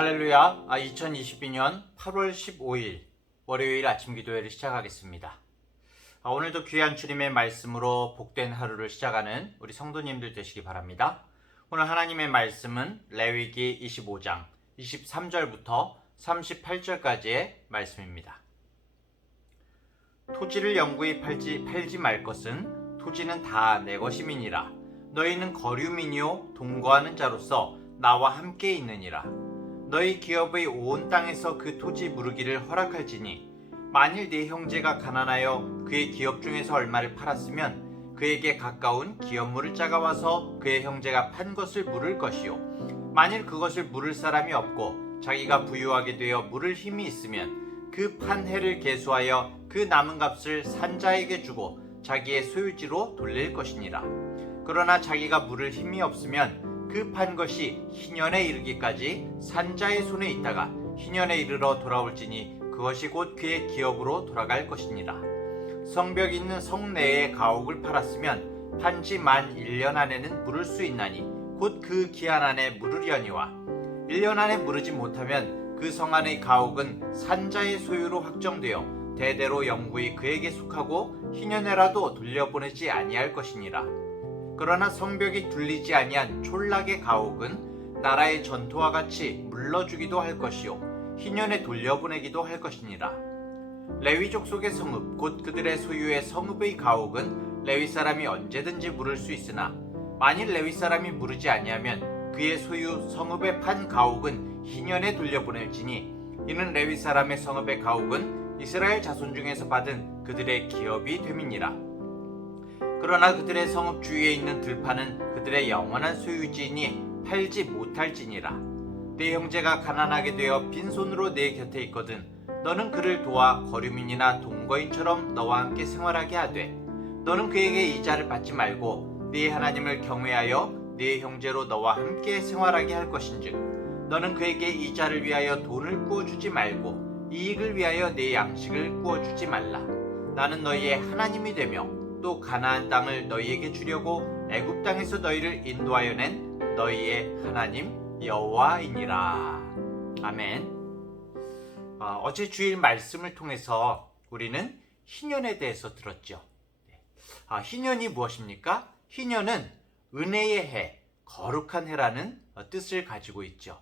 할렐루야. 2022년 8월 15일 월요일 아침 기도회를 시작하겠습니다. 오늘도 귀한 주님의 말씀으로 복된 하루를 시작하는 우리 성도님들 되시기 바랍니다. 오늘 하나님의 말씀은 레위기 25장 23절부터 38절까지의 말씀입니다. 토지를 영구히 팔지 말 것은 토지는 다 내 것임이니라. 너희는 거류민이요 동거하는 자로서 나와 함께 있느니라. 너희 기업의 온 땅에서 그 토지 무르기를 허락할지니 만일 네 형제가 가난하여 그의 기업 중에서 얼마를 팔았으면 그에게 가까운 기업물을 짜가와서 그의 형제가 판 것을 물을 것이요 만일 그것을 물을 사람이 없고 자기가 부유하게 되어 물을 힘이 있으면 그 판 해를 계수하여 그 남은 값을 산자에게 주고 자기의 소유지로 돌릴 것이니라. 그러나 자기가 물을 힘이 없으면 그 판 것이 희년에 이르기까지 산자의 손에 있다가 희년에 이르러 돌아올지니 그것이 곧 그의 기업으로 돌아갈 것이니라. 성벽 있는 성내에 가옥을 팔았으면 판지 만 1년 안에는 물을 수 있나니 곧 그 기한 안에 물으려니와 1년 안에 물으지 못하면 그 성 안의 가옥은 산자의 소유로 확정되어 대대로 영구히 그에게 속하고 희년에라도 돌려보내지 아니할 것이니라. 그러나 성벽이 둘리지 아니한 촌락의 가옥은 나라의 전토와 같이 물러주기도 할 것이요 희년에 돌려보내기도 할 것이니라. 레위족 속의 성읍 곧 그들의 소유의 성읍의 가옥은 레위 사람이 언제든지 물을 수 있으나 만일 레위 사람이 물으지 아니하면 그의 소유 성읍에 판 가옥은 희년에 돌려보낼지니 이는 레위 사람의 성읍의 가옥은 이스라엘 자손 중에서 받은 그들의 기업이 됨이니라. 그러나 그들의 성읍 주위에 있는 들판은 그들의 영원한 소유지이니 팔지 못할지니라. 네 형제가 가난하게 되어 빈손으로 네 곁에 있거든 너는 그를 도와 거류민이나 동거인처럼 너와 함께 생활하게 하되 너는 그에게 이자를 받지 말고 네 하나님을 경외하여 네 형제로 너와 함께 생활하게 할 것인즉 너는 그에게 이자를 위하여 돈을 구워주지 말고 이익을 위하여 네 양식을 구워주지 말라. 나는 너희의 하나님이 되며 또 가나안 땅을 너희에게 주려고 애굽 땅에서 너희를 인도하여 낸 너희의 하나님 여호와이니라. 아멘. 어제 주일 말씀을 통해서 우리는 희년에 대해서 들었죠. 희년이 무엇입니까? 희년은 은혜의 해, 거룩한 해라는 뜻을 가지고 있죠.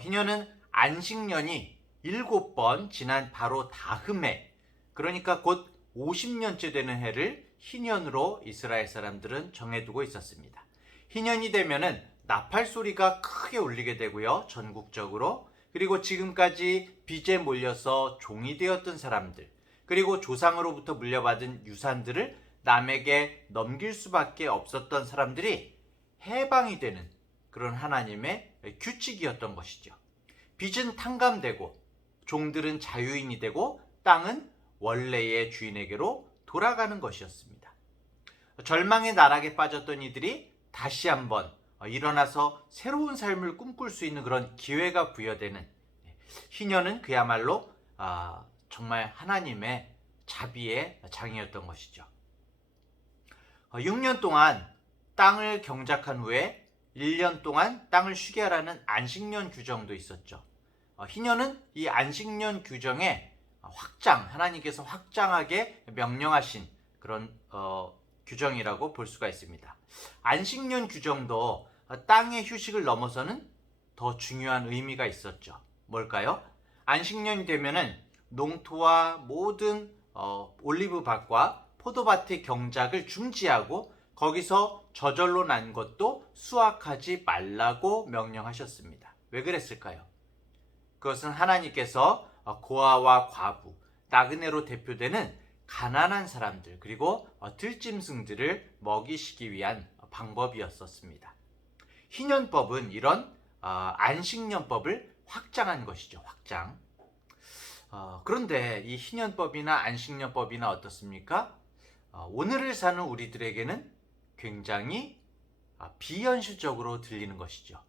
희년은 안식년이 7번 지난 바로 다음 해, 그러니까 곧 50년째 되는 해를 희년으로 이스라엘 사람들은 정해두고 있었습니다. 희년이 되면은 나팔 소리가 크게 울리게 되고요. 전국적으로. 그리고 지금까지 빚에 몰려서 종이 되었던 사람들, 그리고 조상으로부터 물려받은 유산들을 남에게 넘길 수밖에 없었던 사람들이 해방이 되는 그런 하나님의 규칙이었던 것이죠. 빚은 탕감되고 종들은 자유인이 되고 땅은 원래의 주인에게로 돌아가는 것이었습니다. 절망의 나락에 빠졌던 이들이 다시 한번 일어나서 새로운 삶을 꿈꿀 수 있는 그런 기회가 부여되는 희년은 그야말로 정말 하나님의 자비의 장이었던 것이죠. 6년 동안 땅을 경작한 후에 1년 동안 땅을 쉬게 하라는 안식년 규정도 있었죠. 희년은 이 안식년 규정에 하나님께서 확장하게 명령하신 그런 규정이라고 볼 수가 있습니다. 안식년 규정도 땅의 휴식을 넘어서는 더 중요한 의미가 있었죠. 뭘까요? 안식년이 되면은 농토와 모든 올리브밭과 포도밭의 경작을 중지하고 거기서 저절로 난 것도 수확하지 말라고 명령하셨습니다. 왜 그랬을까요? 그것은 하나님께서 고아와 과부, 나그네로 대표되는 가난한 사람들 그리고 들짐승들을 먹이시기 위한 방법이었었습니다. 희년법은 이런 안식년법을 확장한 것이죠. 확장. 그런데 이 희년법이나 안식년법이나 어떻습니까? 오늘을 사는 우리들에게는 굉장히 비현실적으로 들리는 것이죠.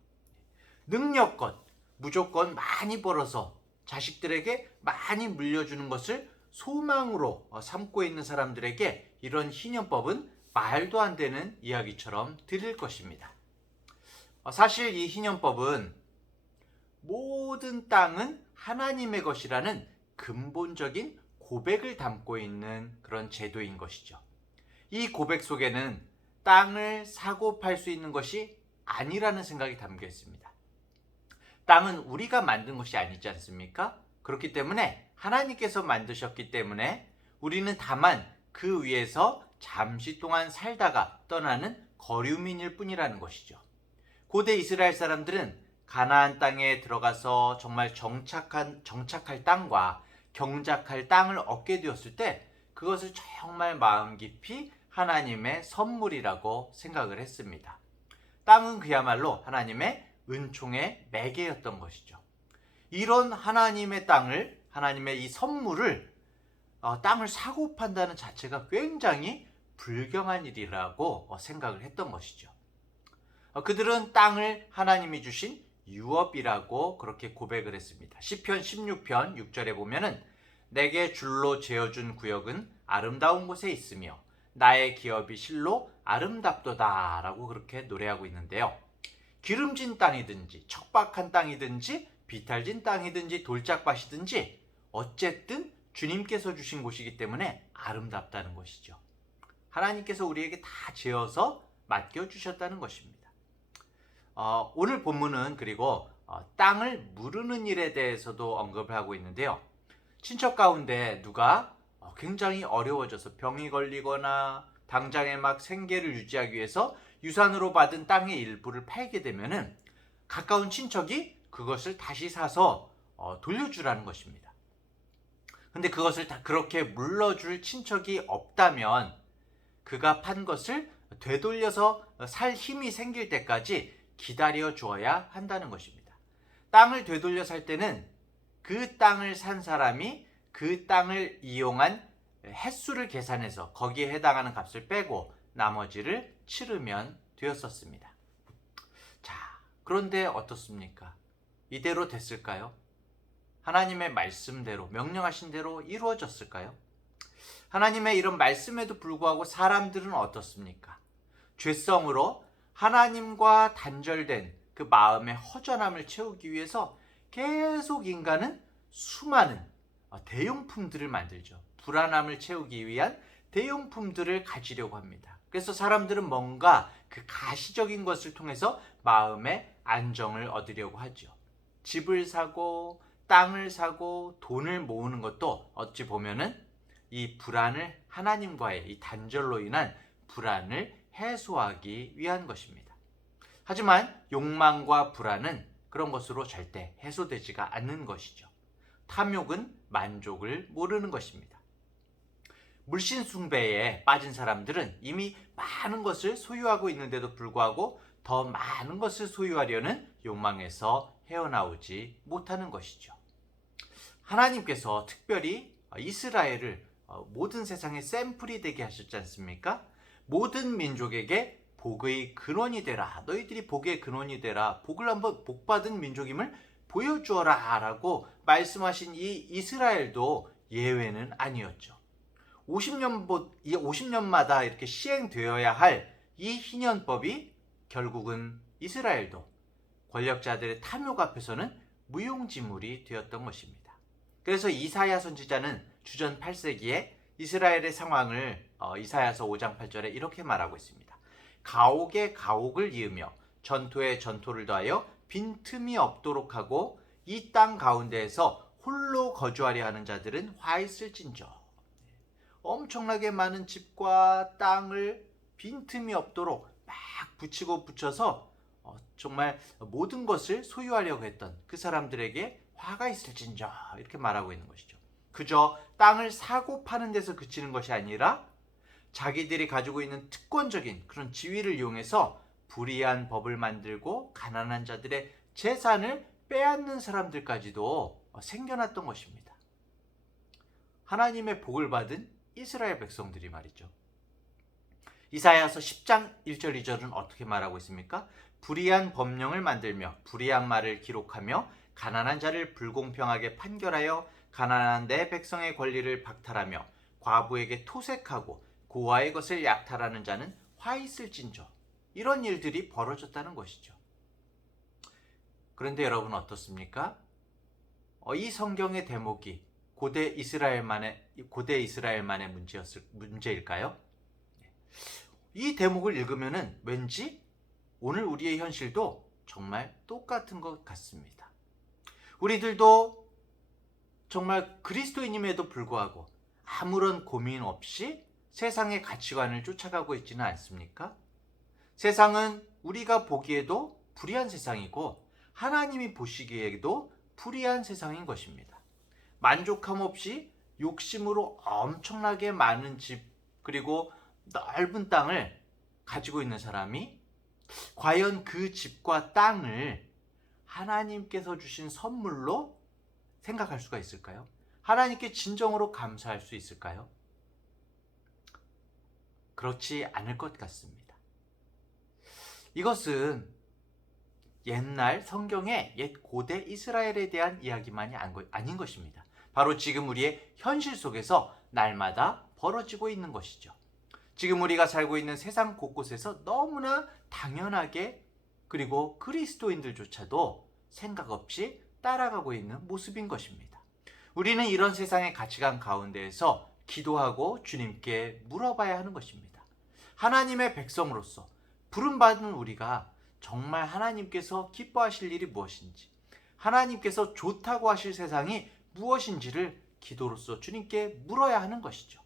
능력껏 무조건 많이 벌어서 자식들에게 많이 물려주는 것을 소망으로 삼고 있는 사람들에게 이런 희년법은 말도 안 되는 이야기처럼 들릴 것입니다. 사실 이 희년법은 모든 땅은 하나님의 것이라는 근본적인 고백을 담고 있는 그런 제도인 것이죠. 이 고백 속에는 땅을 사고 팔 수 있는 것이 아니라는 생각이 담겨 있습니다. 땅은 우리가 만든 것이 아니지 않습니까? 그렇기 때문에 하나님께서 만드셨기 때문에 우리는 다만 그 위에서 잠시 동안 살다가 떠나는 거류민일 뿐이라는 것이죠. 고대 이스라엘 사람들은 가나안 땅에 들어가서 정말 정착할 땅과 경작할 땅을 얻게 되었을 때 그것을 정말 마음 깊이 하나님의 선물이라고 생각을 했습니다. 땅은 그야말로 하나님의 은총의 매개였던 것이죠. 이런 하나님의 땅을, 하나님의 이 선물을 땅을 사고 판다는 자체가 굉장히 불경한 일이라고 생각을 했던 것이죠. 그들은 땅을 하나님이 주신 유업이라고 그렇게 고백을 했습니다. 시편 16편 6절에 보면은 내게 줄로 재어준 구역은 아름다운 곳에 있으며 나의 기업이 실로 아름답도다 라고 그렇게 노래하고 있는데요. 기름진 땅이든지 척박한 땅이든지 비탈진 땅이든지 돌짝밭이든지 어쨌든 주님께서 주신 곳이기 때문에 아름답다는 것이죠. 하나님께서 우리에게 다 재어서 맡겨주셨다는 것입니다. 오늘 본문은 그리고 땅을 무르는 일에 대해서도 언급을 하고 있는데요. 친척 가운데 누가 굉장히 어려워져서 병이 걸리거나 당장에 막 생계를 유지하기 위해서 유산으로 받은 땅의 일부를 팔게 되면은 가까운 친척이 그것을 다시 사서 돌려주라는 것입니다. 근데 그것을 다 그렇게 물러줄 친척이 없다면 그가 판 것을 되돌려서 살 힘이 생길 때까지 기다려 주어야 한다는 것입니다. 땅을 되돌려 살 때는 그 땅을 산 사람이 그 땅을 이용한 횟수를 계산해서 거기에 해당하는 값을 빼고 나머지를 치르면 되었었습니다. 자, 그런데 어떻습니까? 이대로 됐을까요? 하나님의 말씀대로, 명령하신 대로 이루어졌을까요? 하나님의 이런 말씀에도 불구하고 사람들은 어떻습니까? 죄성으로 하나님과 단절된 그 마음의 허전함을 채우기 위해서 계속 인간은 수많은 대용품들을 만들죠. 불안함을 채우기 위한 대용품들을 가지려고 합니다. 그래서 사람들은 뭔가 그 가시적인 것을 통해서 마음의 안정을 얻으려고 하죠. 집을 사고 땅을 사고 돈을 모으는 것도 어찌 보면은 이 불안을 하나님과의 이 단절로 인한 불안을 해소하기 위한 것입니다. 하지만 욕망과 불안은 그런 것으로 절대 해소되지가 않는 것이죠. 탐욕은 만족을 모르는 것입니다. 물신 숭배에 빠진 사람들은 이미 많은 것을 소유하고 있는데도 불구하고 더 많은 것을 소유하려는 욕망에서 헤어나오지 못하는 것이죠. 하나님께서 특별히 이스라엘을 모든 세상의 샘플이 되게 하셨지 않습니까? 모든 민족에게 복의 근원이 되라. 너희들이 복의 근원이 되라. 복을 한번 복받은 민족임을 보여주어라 라고 말씀하신 이 이스라엘도 예외는 아니었죠. 50년마다 이렇게 시행되어야 할 이 희년법이 결국은 이스라엘도 권력자들의 탐욕 앞에서는 무용지물이 되었던 것입니다. 그래서 이사야 선지자는 주전 8세기에 이스라엘의 상황을 이사야서 5장 8절에 이렇게 말하고 있습니다. 가옥에 가옥을 이으며 전토에 전토를 더하여 빈틈이 없도록 하고 이 땅 가운데에서 홀로 거주하려 하는 자들은 화 있을진저. 엄청나게 많은 집과 땅을 빈틈이 없도록 막 붙이고 붙여서 정말 모든 것을 소유하려고 했던 그 사람들에게 화가 있을진저 이렇게 말하고 있는 것이죠. 그저 땅을 사고 파는 데서 그치는 것이 아니라 자기들이 가지고 있는 특권적인 그런 지위를 이용해서 불의한 법을 만들고 가난한 자들의 재산을 빼앗는 사람들까지도 생겨났던 것입니다. 하나님의 복을 받은 이스라엘 백성들이 말이죠. 이사야서 10장 1절 2절은 어떻게 말하고 있습니까? 불의한 법령을 만들며 불의한 말을 기록하며 가난한 자를 불공평하게 판결하여 가난한 내 백성의 권리를 박탈하며 과부에게 토색하고 고아의 것을 약탈하는 자는 화 있을진저. 이런 일들이 벌어졌다는 것이죠. 그런데 여러분 어떻습니까? 이 성경의 대목이 고대 이스라엘만의 문제일까요? 이 대목을 읽으면은 왠지 오늘 우리의 현실도 정말 똑같은 것 같습니다. 우리들도 정말 그리스도인임에도 불구하고 아무런 고민 없이 세상의 가치관을 쫓아가고 있지는 않습니까? 세상은 우리가 보기에도 불의한 세상이고 하나님이 보시기에도 불의한 세상인 것입니다. 만족함 없이 욕심으로 엄청나게 많은 집 그리고 넓은 땅을 가지고 있는 사람이 과연 그 집과 땅을 하나님께서 주신 선물로 생각할 수가 있을까요? 하나님께 진정으로 감사할 수 있을까요? 그렇지 않을 것 같습니다. 이것은 옛날 성경의 옛 고대 이스라엘에 대한 이야기만이 아닌 것입니다. 바로 지금 우리의 현실 속에서 날마다 벌어지고 있는 것이죠. 지금 우리가 살고 있는 세상 곳곳에서 너무나 당연하게 그리고 그리스도인들조차도 생각 없이 따라가고 있는 모습인 것입니다. 우리는 이런 세상의 가치관 가운데에서 기도하고 주님께 물어봐야 하는 것입니다. 하나님의 백성으로서 부름받은 우리가 정말 하나님께서 기뻐하실 일이 무엇인지, 하나님께서 좋다고 하실 세상이 무엇인지를 기도로서 주님께 물어야 하는 것이죠.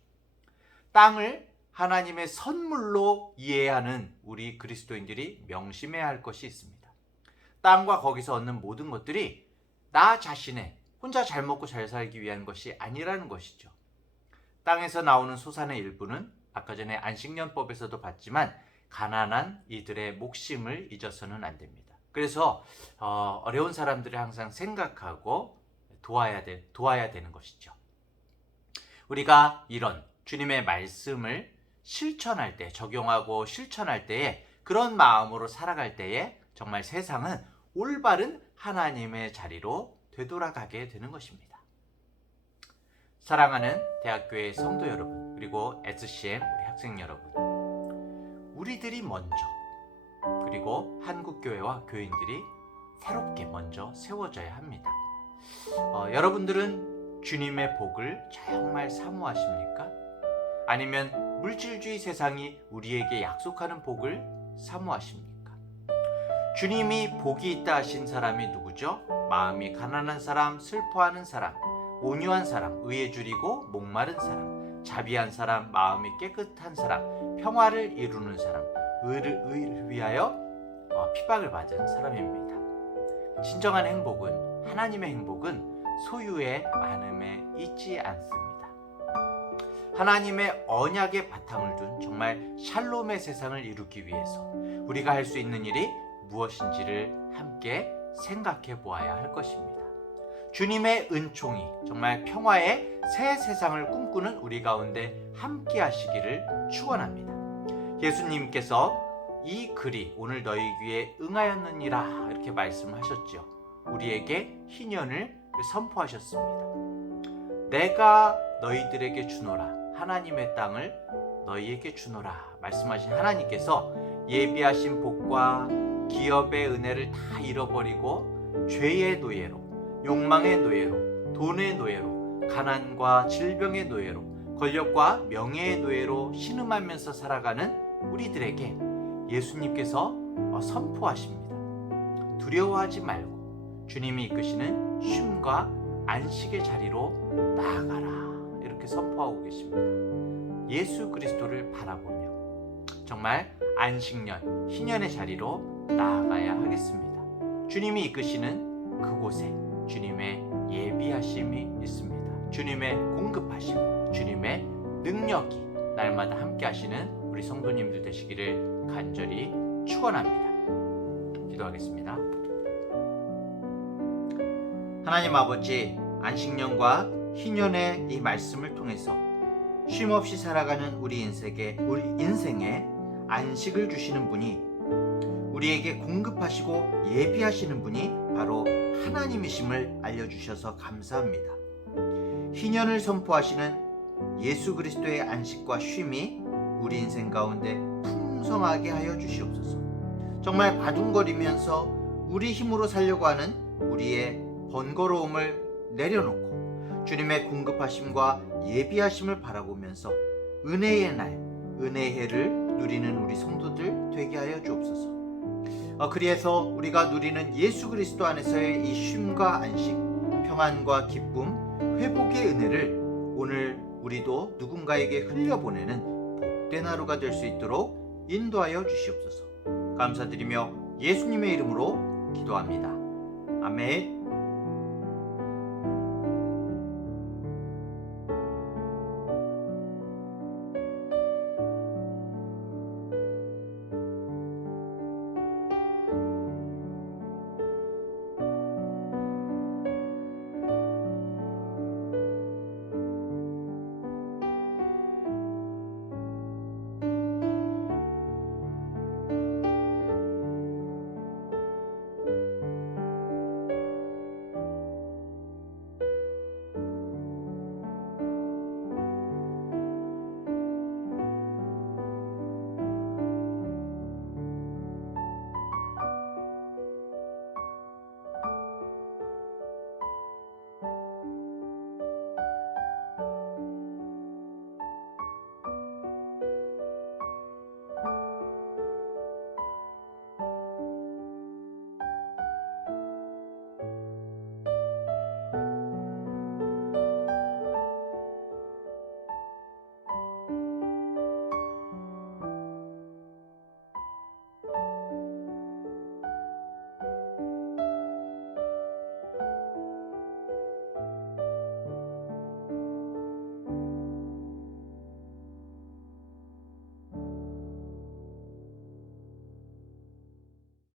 땅을 하나님의 선물로 이해하는 우리 그리스도인들이 명심해야 할 것이 있습니다. 땅과 거기서 얻는 모든 것들이 나 자신의 혼자 잘 먹고 잘 살기 위한 것이 아니라는 것이죠. 땅에서 나오는 소산의 일부는 아까 전에 안식년법에서도 봤지만 가난한 이들의 목심을 잊어서는 안 됩니다. 그래서 어려운 사람들을 항상 생각하고 도와야 되는 것이죠. 우리가 이런 주님의 말씀을 실천할 때, 적용하고 실천할 때에 그런 마음으로 살아갈 때에 정말 세상은 올바른 하나님의 자리로 되돌아가게 되는 것입니다. 사랑하는 대학교의 성도 여러분, 그리고 SCM 우리 학생 여러분, 우리들이 먼저, 그리고 한국교회와 교인들이 새롭게 먼저 세워져야 합니다. 여러분들은 주님의 복을 정말 사모하십니까? 아니면 물질주의 세상이 우리에게 약속하는 복을 사모하십니까? 주님이 복이 있다 하신 사람이 누구죠? 마음이 가난한 사람, 슬퍼하는 사람, 온유한 사람, 의에 줄이고 목마른 사람, 자비한 사람, 마음이 깨끗한 사람, 평화를 이루는 사람, 의를 위하여 핍박을 받은 사람입니다. 진정한 행복은, 하나님의 행복은 소유의 많음에 있지 않습니다. 하나님의 언약의 바탕을 둔 정말 샬롬의 세상을 이루기 위해서 우리가 할 수 있는 일이 무엇인지를 함께 생각해 보아야 할 것입니다. 주님의 은총이 정말 평화의 새 세상을 꿈꾸는 우리 가운데 함께 하시기를 축원합니다. 예수님께서 이 글이 오늘 너희 귀에 응하였느니라 이렇게 말씀하셨죠. 우리에게 희년을 선포하셨습니다. 내가 너희들에게 주노라, 하나님의 땅을 너희에게 주노라 말씀하신 하나님께서 예비하신 복과 기업의 은혜를 다 잃어버리고 죄의 노예로, 욕망의 노예로, 돈의 노예로, 가난과 질병의 노예로, 권력과 명예의 노예로 신음하면서 살아가는 우리들에게 예수님께서 선포하십니다. 두려워하지 말고 주님이 이끄시는 쉼과 안식의 자리로 나아가라 이렇게 선포하고 계십니다. 예수 그리스도를 바라보며 정말 안식년, 희년의 자리로 나아가야 하겠습니다. 주님이 이끄시는 그곳에 주님의 예비하심이 있습니다. 주님의 공급하심, 주님의 능력이 날마다 함께 하시는 우리 성도님들 되시기를 간절히 축원합니다. 기도하겠습니다. 하나님 아버지, 안식년과 희년의 이 말씀을 통해서 쉼없이 살아가는 우리 인생에 안식을 주시는 분이, 우리에게 공급하시고 예비하시는 분이 바로 하나님이심을 알려주셔서 감사합니다. 희년을 선포하시는 예수 그리스도의 안식과 쉼이 우리 인생 가운데 풍성하게 하여 주시옵소서. 정말 바둥거리면서 우리 힘으로 살려고 하는 우리의 번거로움을 내려놓고 주님의 공급하심과 예비하심을 바라보면서 은혜의 날, 은혜의 해를 누리는 우리 성도들 되게 하여 주옵소서. 그리해서 우리가 누리는 예수 그리스도 안에서의 이 쉼과 안식, 평안과 기쁨, 회복의 은혜를 오늘 우리도 누군가에게 흘려보내는 복된 하루가 될 수 있도록 인도하여 주시옵소서. 감사드리며 예수님의 이름으로 기도합니다. 아멘.